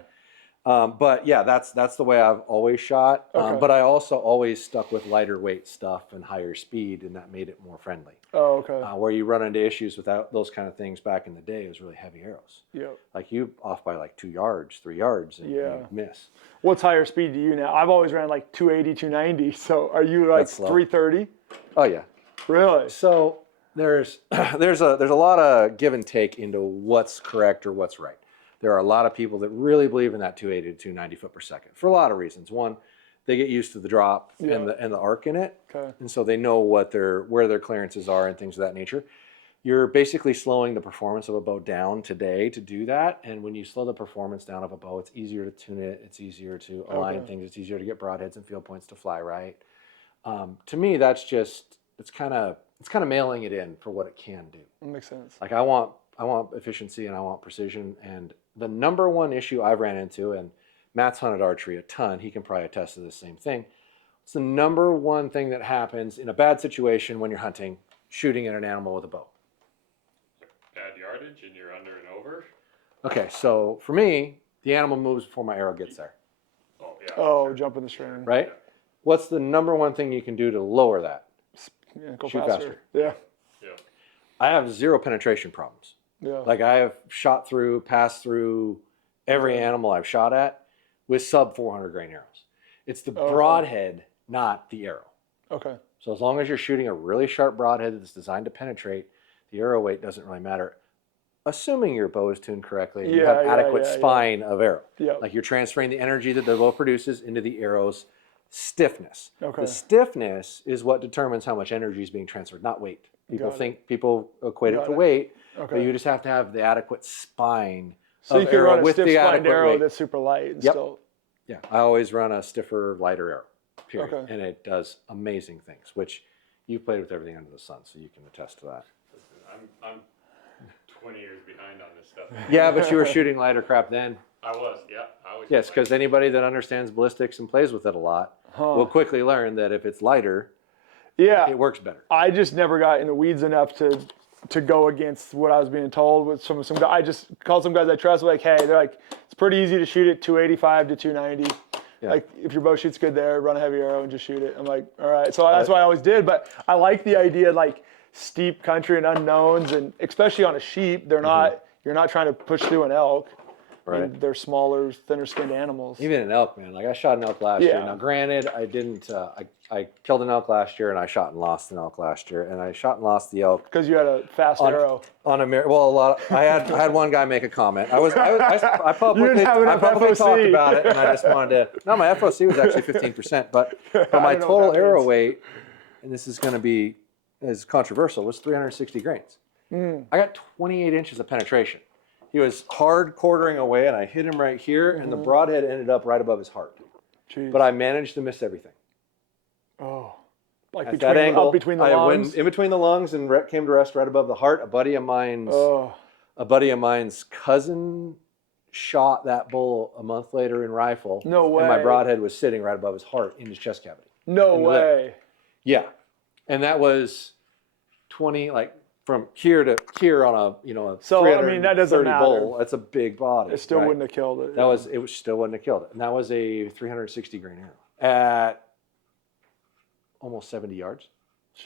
But yeah, that's the way I've always shot. But I also always stuck with lighter weight stuff and higher speed, and that made it more friendly. Oh, okay. Where you run into issues without those kind of things back in the day, it was really heavy arrows. Yep. Like you off by like 2 yards, 3 yards, and you miss. What's higher speed to you now? I've always ran like 280, 290. So are you like 330? Oh yeah. Really? So there's a lot of give and take into what's correct or what's right. There are a lot of people that really believe in that 280 to 290 foot per second for a lot of reasons. One, they get used to the drop Yeah. and the arc in it. Okay. And so they know where their clearances are and things of that nature. You're basically slowing the performance of a bow down today to do that. And when you slow the performance down of a bow, it's easier to tune it. It's easier to align things. It's easier to get broadheads and field points to fly right. To me, that's just, it's kind of mailing it in for what it can do. That makes sense. Like I want efficiency and I want precision. And the number one issue I've ran into, and Matt's hunted archery a ton, he can probably attest to the same thing. It's the number one thing that happens in a bad situation when you're hunting, shooting at an animal with a bow. Bad yardage and you're under and over. Okay, so for me, the animal moves before my arrow gets there, Oh yeah. Oh, jump in the string. right? Yeah. What's the number one thing you can do to lower that? Yeah, go Shoot faster. faster. Yeah. Yeah. I have zero penetration problems. Yeah. Like I have shot through, passed through every animal I've shot at with sub 400 grain arrows. It's the broadhead, not the arrow. Okay. So as long as you're shooting a really sharp broadhead that's designed to penetrate, the arrow weight doesn't really matter. Assuming your bow is tuned correctly and you have adequate spine of arrow. Yeah. Like you're transferring the energy that the bow produces into the arrow's stiffness. Okay. The stiffness is what determines how much energy is being transferred, not weight. People equate it to weight, but you just have to have the adequate spine So you of can arrow run a with stiff the spined adequate arrow weight. that's super light and Yep. still. Yeah, I always run a stiffer, lighter arrow, period. Okay. And it does amazing things, which you've played with everything under the sun, so you can attest to that. Listen, I'm 20 years behind on this stuff. Yeah, but you were shooting lighter crap then. I was. Yes, because anybody that understands ballistics and plays with it a lot will quickly learn that if it's lighter, it works better. I just never got in the weeds enough to go against what I was being told with some guys. I just called some guys I trust, like, hey, they're like, it's pretty easy to shoot at 285 to 290. Yeah. Like, if your bow shoots good there, run a heavy arrow and just shoot it. I'm like, all right. So that's what I always did. But I like the idea, like, steep country and unknowns, and especially on a sheep, they're not, you're not trying to push through an elk. Right. And they're smaller, thinner skinned animals. Even an elk, man. Like I shot an elk last year. Now, granted, I didn't. I killed an elk last year, and I shot and lost an elk last year, and I shot and lost the elk Because you had a fast arrow. on a mirror. Well, a lot. I had one guy make a comment. I publicly have enough FOC. talked about it, and I just wanted to. No, my FOC was actually 15%, but my total arrow weight, and this is going to be as controversial, was 360 grains. I got 28 inches of penetration. He was hard quartering away, and I hit him right here, and the broadhead ended up right above his heart. Jeez. But I managed to miss everything. Oh. Like At between, that angle, up between the I lungs? went in between the lungs and came to rest right above the heart. A buddy of mine's cousin shot that bull a month later in rifle. No way. And my broadhead was sitting right above his heart in his chest cavity. No in the way. lip. Yeah. And that was 20, like from here to here on a, a So, I mean, that doesn't 330 matter. bull. That's a big body. It still right? wouldn't have killed it. It still wouldn't have killed it. And that was a 360 grain arrow at almost 70 yards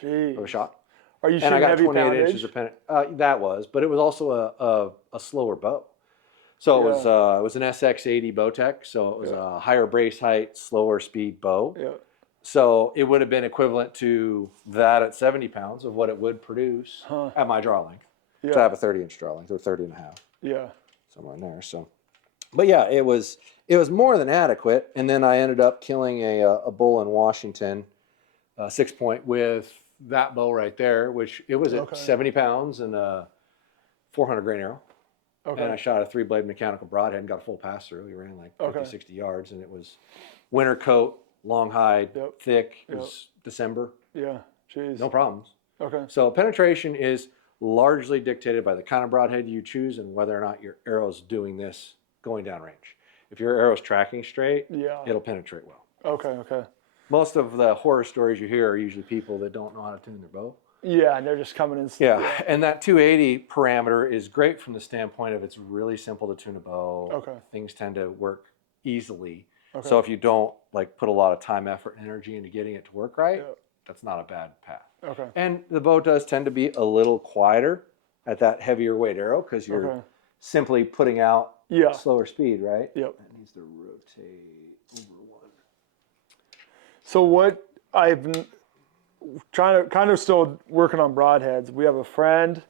Jeez. of a shot. Are you And shooting I got heavy 28 poundage? inches of that was, but it was also a slower bow. So it was an SX80 Bowtech, so it was a higher brace height, slower speed bow. Yeah. So it would have been equivalent to that at 70 pounds of what it would produce at my draw length. Yeah. So I have a 30-inch draw length, or 30 and a half, Yeah. somewhere in there. So, but yeah, it was more than adequate. And then I ended up killing a bull in Washington, 6-point with that bow right there, which it was at 70 pounds and a 400 grain arrow. Okay. And I shot a 3-blade mechanical broadhead and got a full pass through. We ran like 50, 60 yards, and it was winter coat, long hide, thick. It was December. Yeah. Jeez. No problems. Okay. So penetration is largely dictated by the kind of broadhead you choose and whether or not your arrow's doing this going down range. If your arrow's tracking straight, it'll penetrate well. Okay. Okay. Most of the horror stories you hear are usually people that don't know how to tune their bow. Yeah, and they're just coming in. Yeah, and that 280 parameter is great from the standpoint of it's really simple to tune a bow. Okay. Things tend to work easily. Okay. So if you don't put a lot of time, effort, and energy into getting it to work right, that's not a bad path. Okay. And the bow does tend to be a little quieter at that heavier weight arrow because you're simply putting out slower speed, right? Yep. That needs to rotate over one. So what I've been trying to kind of still working on broadheads. We have a friend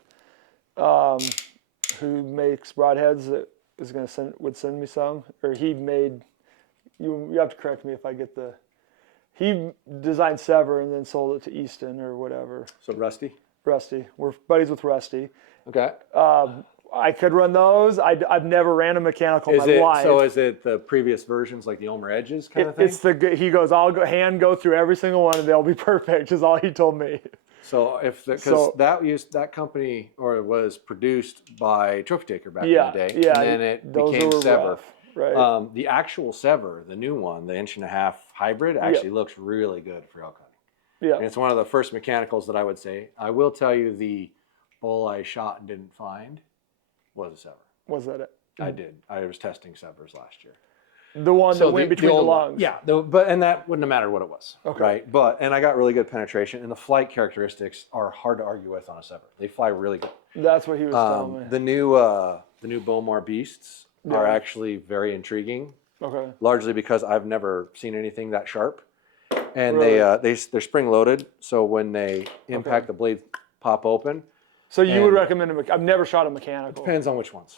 who makes broadheads that is going to would send me some, or he made. You have to correct me if I get the He designed Sever and then sold it to Easton or whatever. So Rusty? Rusty. We're buddies with Rusty. Okay. I could run those. I've never ran a mechanical in my life. So is it the previous versions, like the Ulmer Edges kind of thing? It's he goes, I'll go through every single one and they'll be perfect, is all he told me. So that company was produced by Trophy Taker back in the day, yeah, and then it those became were Sever. rough, right? The actual Sever, the new one, the 1.5" hybrid, actually looks really good for elk hunting. Yeah. And it's one of the first mechanicals that I would say. I will tell you, the bull I shot and didn't find was a Sever. Was that it? I did. I was testing Severs last year. The one that went between the lungs. Yeah, and that wouldn't have mattered what it was. Okay. Right. And I got really good penetration, and the flight characteristics are hard to argue with on a Sever. They fly really good. That's what he was telling me. The new Bowmar Beasts are actually very intriguing. Okay. Largely because I've never seen anything that sharp, and Really? they're spring loaded, so when they impact, the blades pop open. So you would recommend I've never shot a mechanical. Depends on which ones.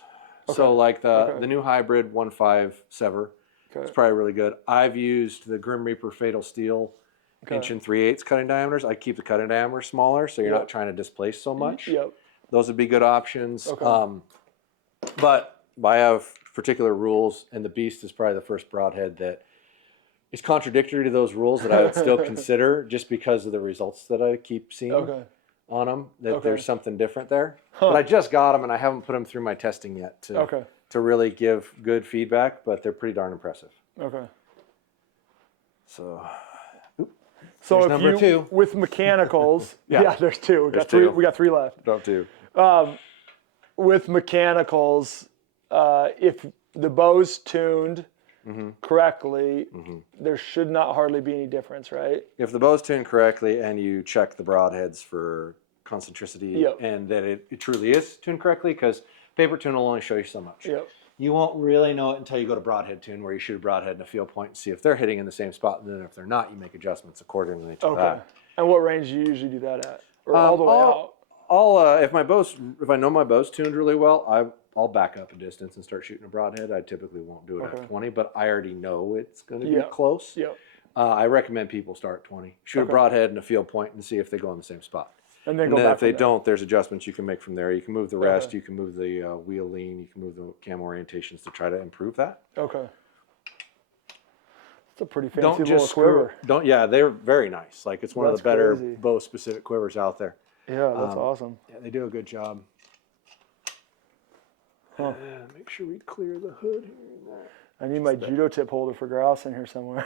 So like the new hybrid 1.5 Sever. It's probably really good. I've used the Grim Reaper Fatal Steel 1 3/8 cutting diameters. I keep the cutting diameter smaller, so you're not trying to displace so much. Yep. Those would be good options. But I have particular rules, and the Beast is probably the first broadhead that is contradictory to those rules that I would still consider, just because of the results that I keep seeing on them. That there's something different there. But I just got them, and I haven't put them through my testing yet to really give good feedback. But they're pretty darn impressive. Okay. So if number 2 with mechanicals, there's 2. We got 3 left. Drop 2. With mechanicals, if the bow's tuned correctly, there should not hardly be any difference, right? If the bow's tuned correctly and you check the broadheads for concentricity and that it truly is tuned correctly, because paper tune will only show you so much. Yep. You won't really know it until you go to broadhead tune, where you shoot a broadhead in a field point and see if they're hitting in the same spot, and then if they're not, you make adjustments accordingly to that. And what range do you usually do that at? Or all the way out? If I know my bow's tuned really well, I'll back up a distance and start shooting a broadhead. I typically won't do it at 20, but I already know it's going to be close. Yep. I recommend people start 20. Shoot a broadhead in a field point and see if they go in the same spot. And then if they don't, there's adjustments you can make from there. You can move the rest, you can move the wheel lean, you can move the cam orientations to try to improve that. Okay. It's a pretty fancy little quiver. They're very nice. Like, it's one of the better bow-specific quivers out there. Yeah, that's awesome. Yeah, they do a good job. Make sure we clear the hood here. I need my judo tip holder for grouse in here somewhere.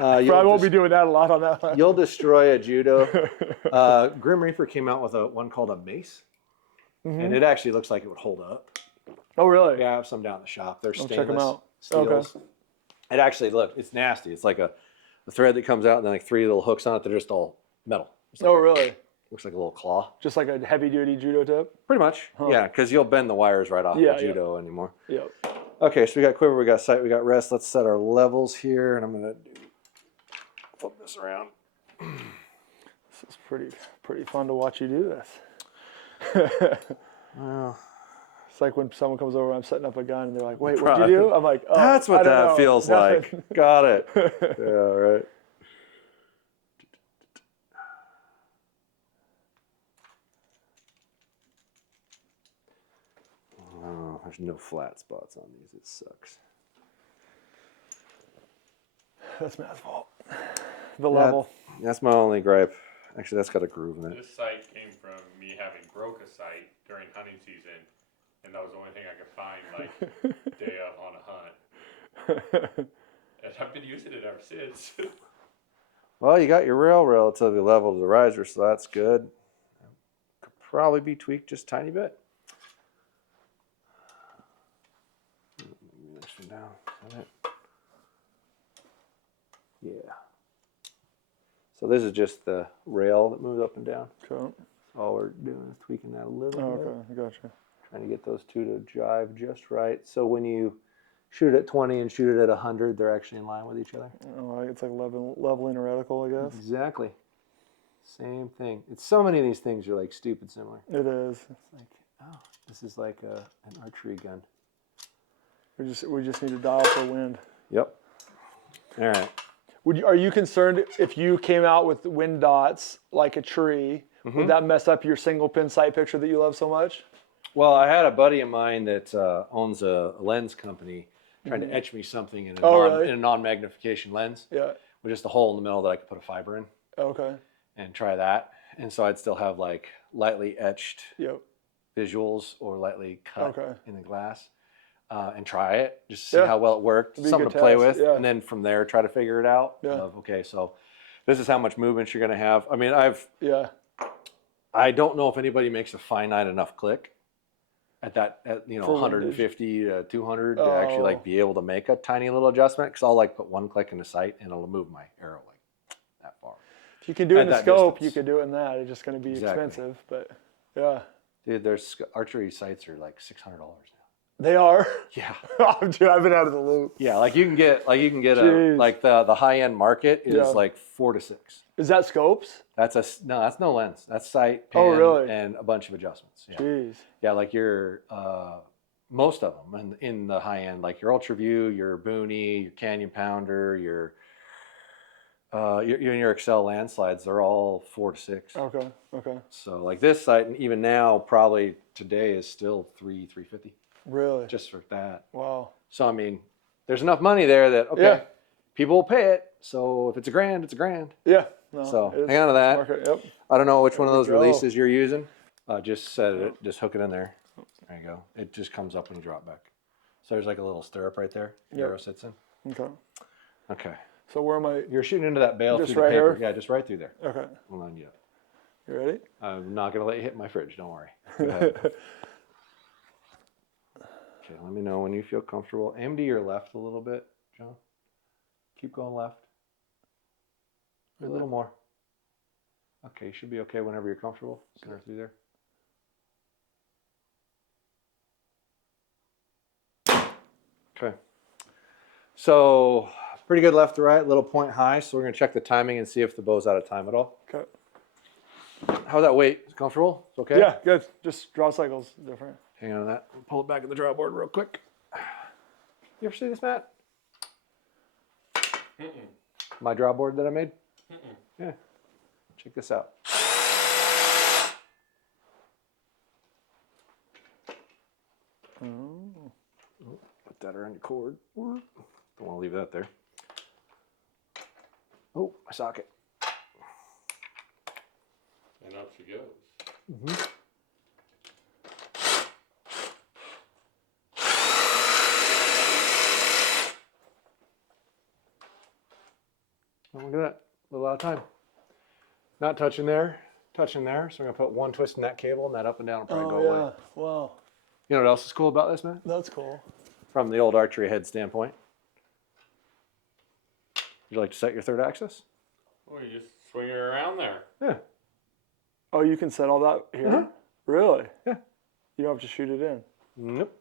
I won't be doing that a lot on that one. You'll destroy a judo. Grim Reaper came out with one called a mace, and it actually looks like it would hold up. Oh, really? Yeah, I have some down in the shop. They're stainless check them out. steels. It actually, it's nasty. It's like a thread that comes out, and then like 3 little hooks on it. They're just all metal. Really? Looks like a little claw. Just like a heavy-duty judo tip? Pretty much. Yeah, because you'll bend the wires right off the judo anymore. Yep. Okay, so we got quiver, we got sight, we got rest. Let's set our levels here, and I'm going to flip this around. This is pretty fun to watch you do this. Well, it's like when someone comes over and I'm setting up a gun, and they're like, wait, what'd you do? I'm like, oh, that's what that feels like. Got it. Yeah, right. Oh, there's no flat spots on these. It sucks. That's Matt's fault. The level. That's my only gripe. Actually, that's got a groove in it. This sight came from me having broke a sight during hunting season, and that was the only thing I could find, like, day of on a hunt. And I've been using it ever since. Well, you got your rail relatively level to the riser, so that's good. Could probably be tweaked just a tiny bit. Next one down. Yeah. So this is just the rail that moves up and down. Okay. All we're doing is tweaking that a little bit. Okay, gotcha. Trying to get those two to jive just right. So when you shoot at 20 and shoot it at 100, they're actually in line with each other. Oh, it's like leveling a reticle, I guess. Exactly. Same thing. It's so many of these things are like stupid similar. It is. It's like, oh, this is like an archery gun. We just need to dial for wind. Yep. All right. Are you concerned if you came out with wind dots like a tree, would that mess up your single pin sight picture that you love so much? Well, I had a buddy of mine that owns a lens company trying to etch me something in a non-magnification lens. Yeah. With just a hole in the middle that I could put a fiber in. Okay. And try that. And so I'd still have like lightly etched Yep. visuals or lightly cut Okay. in the glass. And try it, just to see how well it worked, It'd be a something good to play test, with, yeah. and then from there try to figure it out. Yeah. Okay, so this is how much movement you're going to have. I mean, Yeah. I don't know if anybody makes a finite enough click at For 150 to 200 to actually like be able to make a tiny little adjustment, because I'll like put one click in the sight and it'll move my arrow like that far. If you can do it in the that scope, distance. you could do it in that. It's just going to be expensive, but yeah. Dude, there's archery sights are like $600 now. They are. Yeah. Dude, I've been out of the loop. Yeah, like you can get Jeez. the high end market is like 4 to 6. Is that scopes? That's no lens. That's sight, pan, really? and a bunch of adjustments. Yeah, Jeez. yeah, like your most of them in the high end, like your Ultra View, your Booney, your Canyon Pounder, your Excel landslides, they're all 4 to 6. Okay. Okay. So like this sight, and even now, probably today is still $350 Really? just for that. Wow. So I mean, there's enough money there that people will pay it. So if it's $1,000, it's $1,000. Yeah. No, So hang on to that. market. Yep. I don't know which one of There we those go. releases you're using. Just set it. Just hook it in there. There you go. It just comes up when you drop back. So there's like a little stirrup right there. The arrow sits in. Okay. Okay. So where am I? You're shooting into that bale Just through right the paper. here? Yeah, just right through there. Okay. Hold on, yeah. You ready? I'm not gonna let you hit my fridge. Don't worry. Go ahead. Okay. Let me know when you feel comfortable. Aim to your left a little bit, John. Keep going left. A little more. Okay, you should be okay whenever you're comfortable. Center through there. Okay. So pretty good left to right, little point high. So we're gonna check the timing and see if the bow's out of time at all. Okay. How's that weight? Is it comfortable? It's okay? Yeah, good. Just draw cycles different. Hang on to that. Pull it back in the draw board real quick. You ever see this, Matt? My draw board that I made? Yeah. Check this out. Put that around your cord. Don't want to leave that there. Oh, my socket. And up she goes. Oh, look at that. A little out of time. Not touching there. Touching there. So I'm going to put one twist in that cable, and that up and down will probably go away. Wow. You know what else is cool about this, man? That's cool. From the old archery head standpoint. Would you like to set your third axis? Well, you just swing it around there. Yeah. Oh, you can set all that here? Really? Yeah. You don't have to shoot it in. Nope.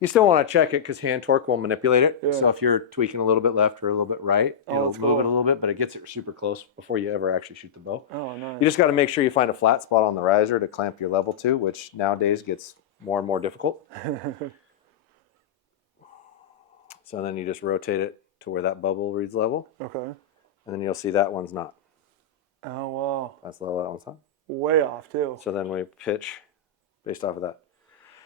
You still want to check it because hand torque will manipulate it. Yeah. So if you're tweaking a little bit left or a little bit right, it'll that's move cool. it a little bit, but it gets it super close before you ever actually shoot the bow. Oh, nice. You just got to make sure you find a flat spot on the riser to clamp your level to, which nowadays gets more and more difficult. So then you just rotate it to where that bubble reads level, Okay. and then you'll see that one's not. Oh, wow. That's level, that one's not. Way off, too. So then we pitch based off of that.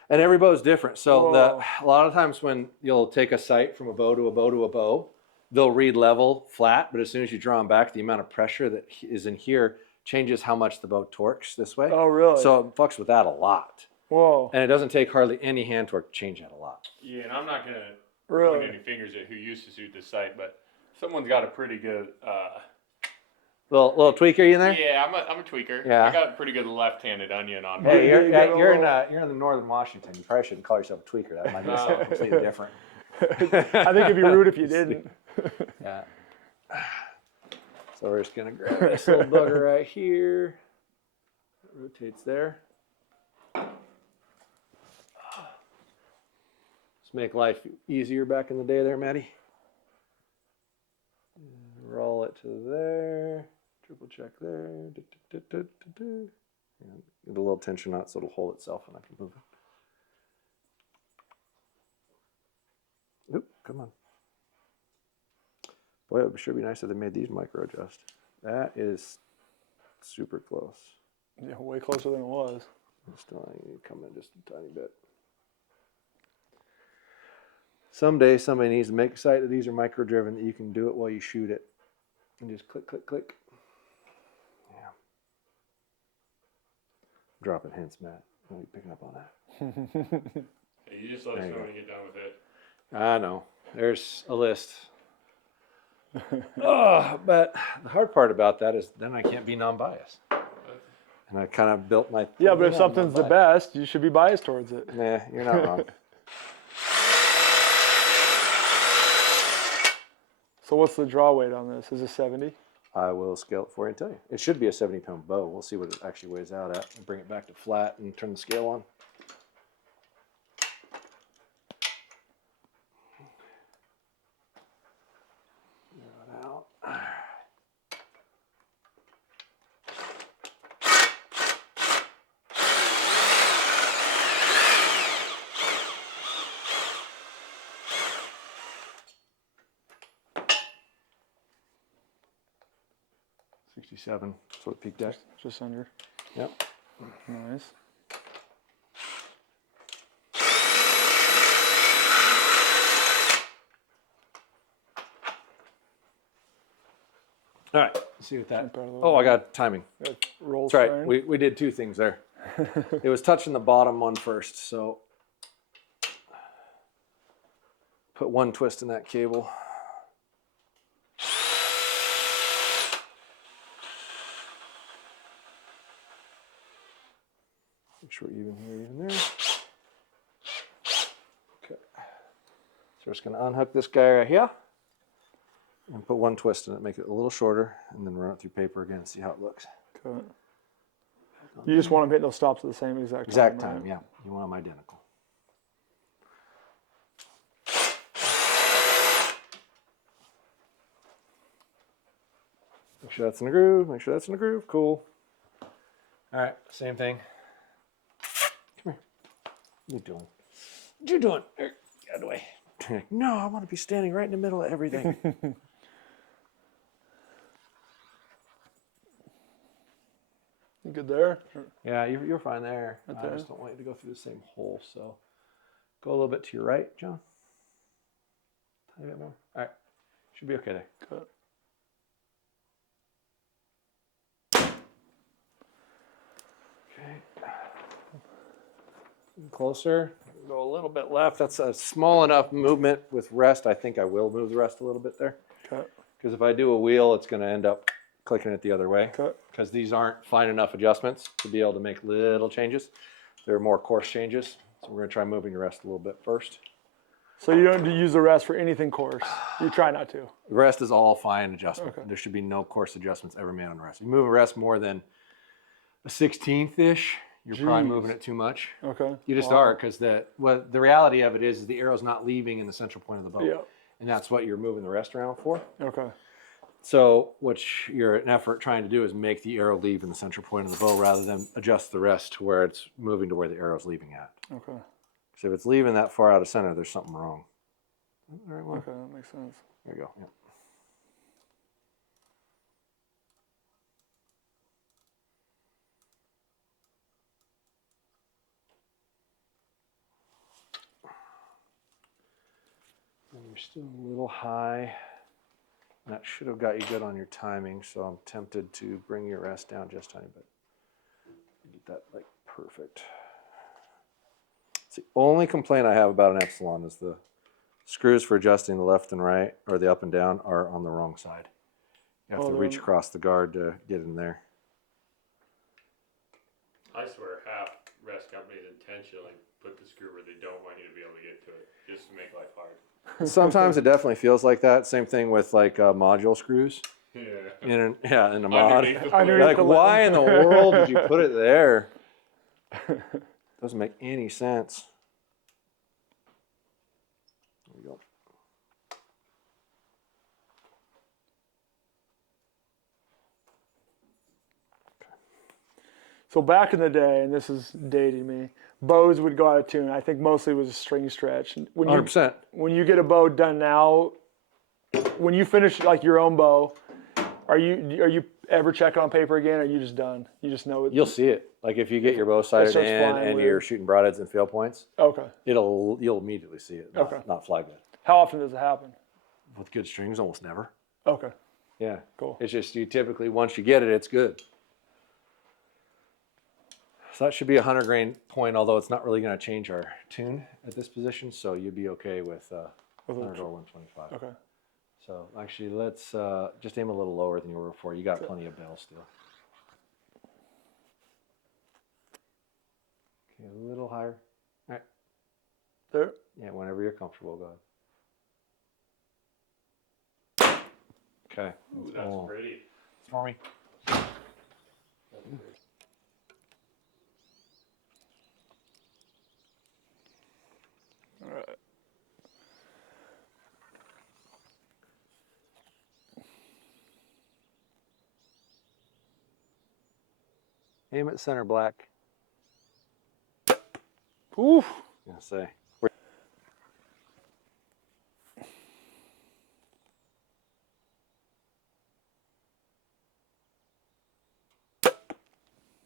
And every bow is different. So a lot of times when you'll take a sight from a bow to a bow to a bow, they'll read level flat, but as soon as you draw them back, the amount of pressure that is in here changes how much the bow torques this way. Oh, really? So it fucks with that a lot. Whoa. And it doesn't take hardly any hand torque to change that a lot. Yeah, and I'm not going to Really? point any fingers at who used to shoot this site, but someone's got a pretty good. Little tweaker in there? Yeah, I'm a tweaker. Yeah. I got a pretty good left-handed onion on me. Hey, Yeah, you're in the northern Washington. You probably shouldn't call yourself a tweaker. That might be something completely different. I think it'd be rude if you didn't. Yeah. So we're just gonna grab this little bugger right here. It rotates there. Let's make life easier back in the day there, Maddie. Roll it to there. Triple check there. Get a little tension on it so it'll hold itself and I can move it. Oop, come on. Boy, it sure be nice if they made these micro adjust. That is super close. Yeah, way closer than it was. Still, I need to come in just a tiny bit. Someday somebody needs to make a site that these are micro driven, that you can do it while you shoot it. And just click, click, click. Yeah. Dropping hints, Matt. I'll be picking up on that. Hey, you just let us know when you get done with it. I know. There's a list. But the hard part about that is then I can't be non-biased. And I kind of built my... Yeah, but if something's the best, you should be biased towards it. Nah, you're not wrong. So what's the draw weight on this? Is it 70? I will scale it for you and tell you. It should be a 70-pound bow. We'll see what it actually weighs out at and bring it back to flat and turn the scale on. Zero it out. $67. That's what it peaked at. Just under. Yep. Nice. All right. Let's see what that. Jump out a little Oh, I bit. got timing. Roll That's right. strain. We did two things there. It was touching the bottom one first, so put one twist in that cable. Make sure even here, even there. Okay. So we're just going to unhook this guy right here and put one twist in it, make it a little shorter, and then run it through paper again and see how it looks. Okay. You just want them hitting those stops at the same exact time. Exact time, right? yeah. You want them identical. Make sure that's in the groove. Make sure that's in the groove. Cool. All right, same thing. Come here. What are you doing? What are you doing? Get out of the way. No, I want to be standing right in the middle of everything. You good there? Yeah, you're fine there. Right I there. just don't want you to go through the same hole. So go a little bit to your right, John. Tiny bit more. All right. Should be okay there. Good. Okay. Closer. Go a little bit left. That's a small enough movement with rest. I think I will move the rest a little bit there. Okay. Because if I do a wheel, it's going to end up clicking it the other way. Okay. Because these aren't fine enough adjustments to be able to make little changes. They're more coarse changes. So we're going to try moving the rest a little bit first. So you don't use the rest for anything coarse. You try not to. The rest is all fine adjustment. Okay. There should be no coarse adjustments ever made on the rest. If you move a rest more than a 16th-ish, you're probably Jeez. moving it too much. Okay. You just Wow. are, because the reality of it is the arrow's not leaving in the central point of the bow. Yeah. And that's what you're moving the rest around for. Okay. So what you're an effort trying to do is make the arrow leave in the central point of the bow rather than adjust the rest to where it's moving to where the arrow's leaving at. Okay. So if it's leaving that far out of center, there's something wrong. All right, well, Okay, that makes sense. there you go. Yep. And you're still a little high. That should have got you good on your timing, so I'm tempted to bring your rest down just a tiny bit. Get that like perfect. It's the only complaint I have about an Epsilon is the screws for adjusting the left and right, or the up and down, are on the wrong side. You have to reach across the guard to get in there. I swear half rest companies intentionally put the screw where they don't want you to be able to get to it, just to make life hard. Sometimes it definitely feels like that. Same thing with like module screws. Yeah. In a mod. Underneath the Underneath You're like, the why in the world did you put it there? Doesn't make any sense. There we go. So back in the day, and this is dating me, bows would go out of tune. I think mostly it was a string stretch. When 100%. you get a bow done now, when you finish like your own bow, are you ever checking on paper again, or are you just done? You just know it. You'll see it. Like if you get your bow sighted starts in flying and weird. you're shooting broadheads and field points, Okay. you'll immediately see it. Not, Okay. not fly good. How often does it happen? With good strings, almost never. Okay. Yeah. Cool. It's just you typically, once you get it, it's good. So that should be a 100 grain point, although it's not really going to change our tune at this position. So you'd be okay with 100 or 125. Okay. So actually, let's just aim a little lower than you were before. You got plenty of bell still. Okay, a little higher. All right. There. Yeah, whenever you're comfortable, go ahead. Okay. Ooh, that's pretty. For me. All right. Aim at center black. Oof. I'm gonna say.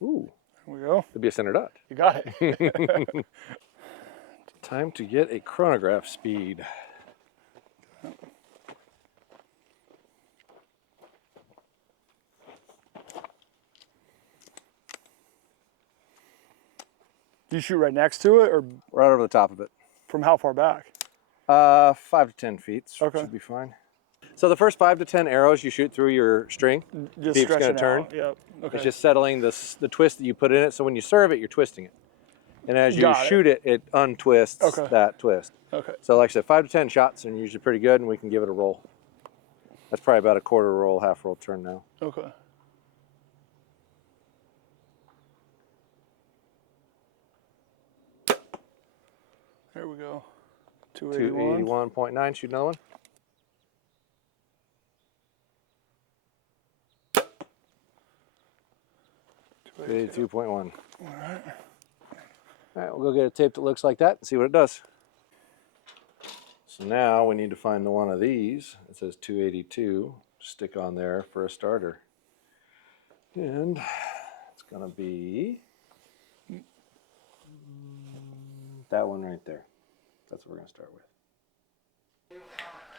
Ooh, There we go. could be a center dot. You got it. Time to get a chronograph speed. Do you shoot right next to it, or Right over the top of it. from how far back? 5 to 10 feet. Okay. Should be fine. So the first 5 to 10 arrows you shoot through your string. Just Beep's gonna stretching turn. out. Yep. Okay. It's just settling the twist that you put in it. So when you serve it, you're twisting it. And as you Got it. shoot it, it untwists Okay. that twist. Okay. So like I said, 5 to 10 shots are usually pretty good, and we can give it a roll. That's probably about a quarter roll, half roll turn now. Okay. There we go. 281. 281.9, shoot another one. 282.1. All right, we'll go get a tape that looks like that and see what it does. So now we need to find the one of these. It says 282. Stick on there for a starter. And it's going to be that one right there. That's what we're going to start with.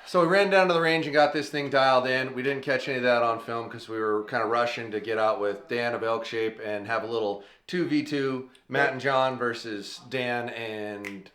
So we ran down to the range and got this thing dialed in. We didn't catch any of that on film because we were kind of rushing to get out with Dan of Elk Shape and have a little 2v2, Matt and John versus Dan and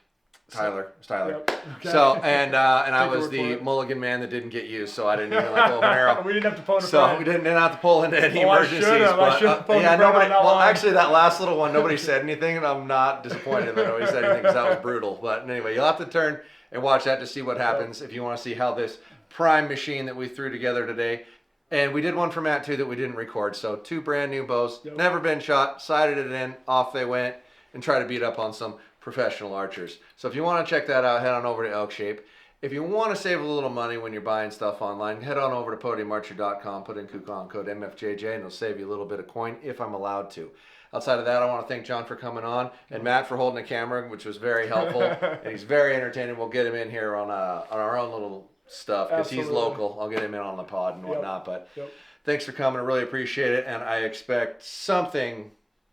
Tyler. It's Tyler. Yep. Okay. So and I Take your was word the for it. mulligan man that didn't get used, so I didn't even like pull an arrow. We didn't have to phone a So friend. we didn't have to pull into any Oh, I emergencies. should've. I should've phoned yeah, a friend nobody. on that Well, one. actually, that last little one, nobody said anything, and I'm not disappointed that nobody said anything because that was brutal. But anyway, you'll have to turn and watch that to see what happens if you want to see how this prime machine that we threw together today. And we did one for Matt too that we didn't record. So 2 brand new bows, Yep. never been shot, sighted it in, off they went, and try to beat up on some professional archers. So if you want to check that out, head on over to Elk Shape. If you want to save a little money when you're buying stuff online, head on over to podiumarcher.com, put in coupon code MFJJ, and it'll save you a little bit of coin if I'm allowed to. Outside of that, I want to thank John for coming on and Matt for holding the camera, which was very helpful. And he's very entertaining. We'll get him in here on our own little stuff because he's Absolutely. local. I'll get him in on the pod and whatnot. But Yep. thanks for coming. I really appreciate it. And I expect something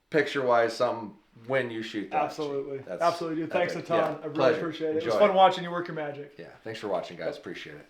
picture-wise, something when you shoot that. Absolutely. That's Absolutely, dude. Thanks a epic. ton. Yeah, I really pleasure. appreciate it. It Enjoy. was fun watching you work your magic. Yeah, thanks for watching, guys. Appreciate it.